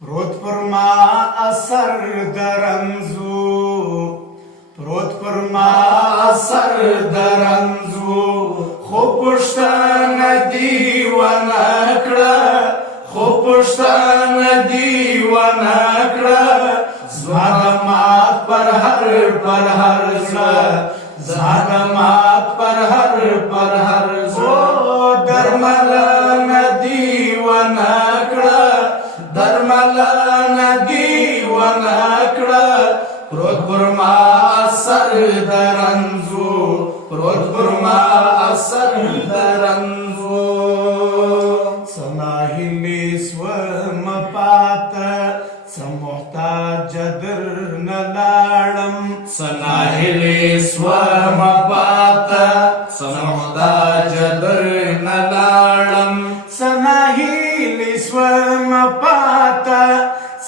پروت پر ما اثر درمزو پروت پر ما اثر درمزو خو پشتن دی و نکړه خو پشتن دی و نکړه زما پر هر زما پر هر درمل ندی و نکړه درمل ندی و نکړه پروت پر ما اثر درنزو پروت پر ما اثر درنزو سناهلی سوم پاتا سمحتاج در نلاړم سناهلی سوم پاتا سمحتاج در نلاړم سناهلی سوم پاتا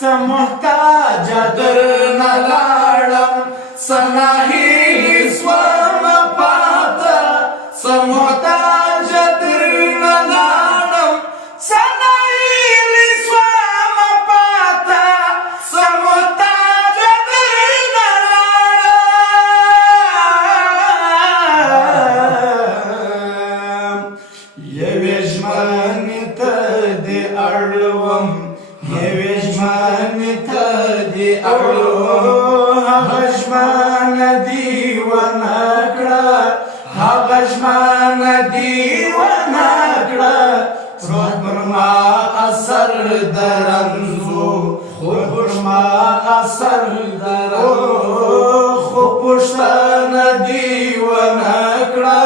سمحتاج در نلاړم سناهلی سوم پاتا سمحتاج در نلاړم سناهلی سوم پاتا سمحتاج در نلاړم یوې ژمنې ته دې اړوم یوې ژمنې ته دې اړوم هغه ژمنه دې ونه کړه هغه ژمنه دې ونه کړه پروت پر ما اثر درنزو خو پر ما اثر درنزو خو پشتنه دې ونه کړه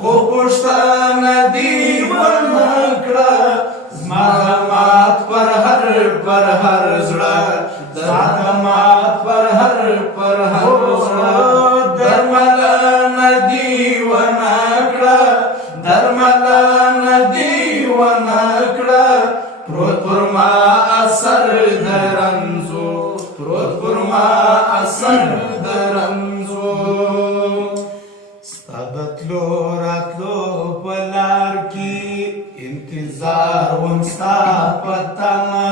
خو پشتنه دې ونه کړه زما مات پر هر زړه زما مات پر هر زړه درمل ندی ونه کړه درمل ندی ونه کړه پروت پر ما اثر درنزو پروت پر ما اثر درنزو ستا د تلو راتلو په لار کې انتظار وم ستا په تمه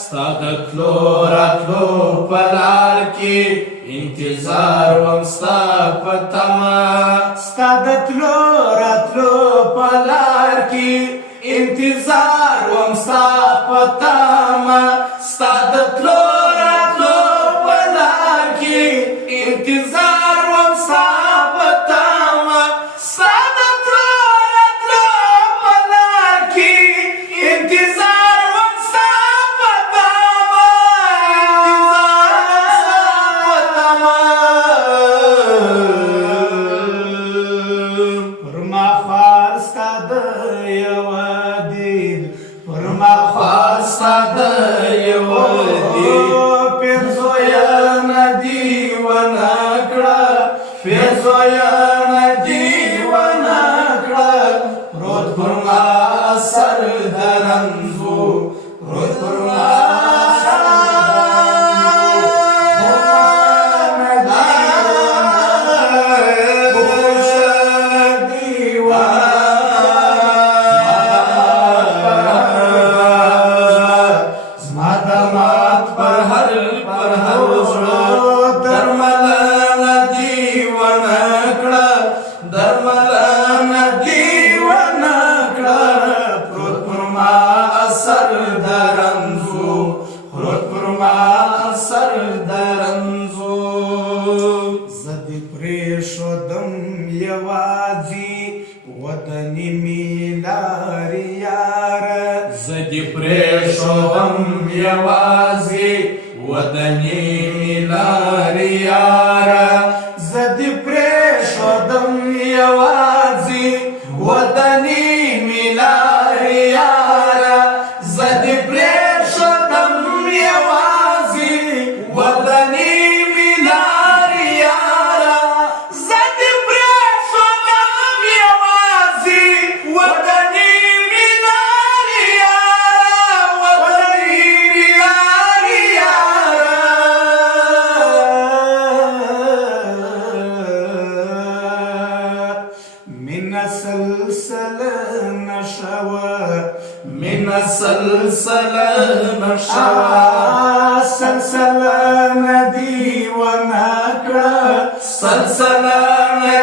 ستا د تلو راتلو په لار کې انتظار وم ستا په تمه ستا د تلو راتلو په لار کې انتظار وم ستا په تمه ستا د تلو راتلو په لار کې انتظار وم ستا په تمه ستا د تلو راتلو په لار کې انتظار وم ستا په تمه پر ما خوار ستا د یوه دید پر ما خوار ستا د یوه دید پنځویه ندی ونه کړه پنځویه ندی ونه کړه پروت پر ما اثر درنزو پروت پر ما ودنی میلاری یاره زدی پریشوم یوازی ودنی میلاری یاره زدی پریشوم یوازی ودنی میلاری یاره زدی پریشوم یوازی ودنی میلاری یاره زدی ودنی میلاری یاره ودنی میلاری یاره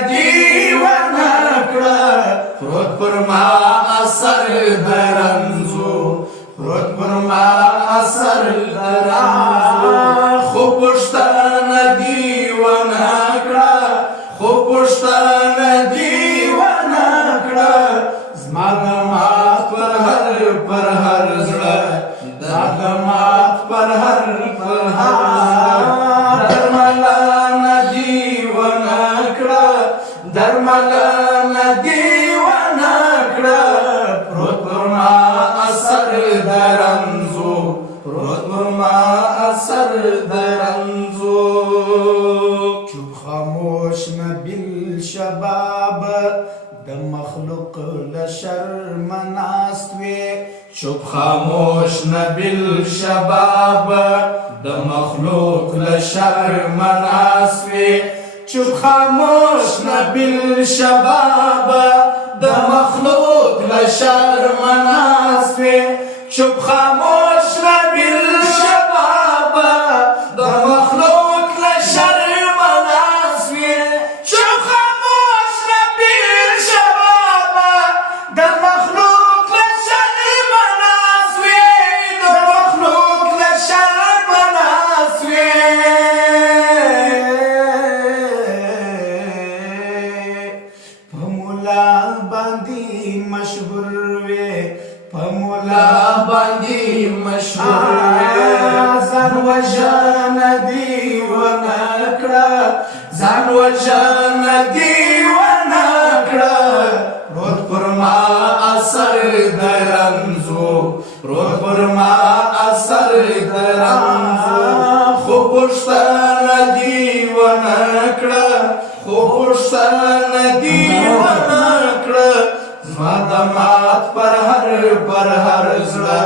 دیوانه کړه پروت پر ما اثر د رنځو پروت پر ما اثر د رنځو خو پښتانه دیوانه کړه خو پښتانه دیوانه کړه زما د مات پر هر زړه دا د مات پر هر درملانه دیوانه کړه درملانه دیوانه کړه پروت پر ما اثر د رنځو پروت پر ما اثر د رنځو چوپ خاموش نبیل شباب د مخلوق له شرم ناست وي چوپ خاموش نبیل شباب د مخلوق له شرم ناست وي چوپ خاموش نبیل شباب د مخلوق له شرم ناست وي چوپ خاموش نبیل شباب د مخلوق له شرم ناست وي چوپ خاموش نبیل شباب د مخلوق له شرم ناست وي د مخلوق له شرم ناست وي په مولا باندې مشهور وي په مولا باندې مشهور ځان وژنه دیوانه کړه ځان وژنه دیوانه کړه پروت پر ما اثر د رنځو پروت پر ما اثر د رنځو خو پښتانه دیوانه کړه خو پښتانه دیوانه کړه زما د مات پر هر زړه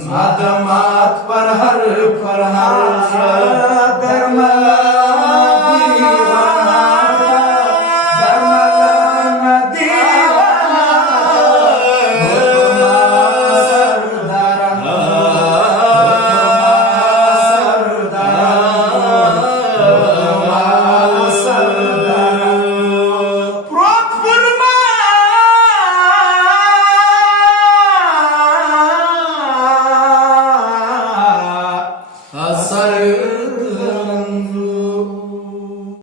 زما د مات پر هر زړه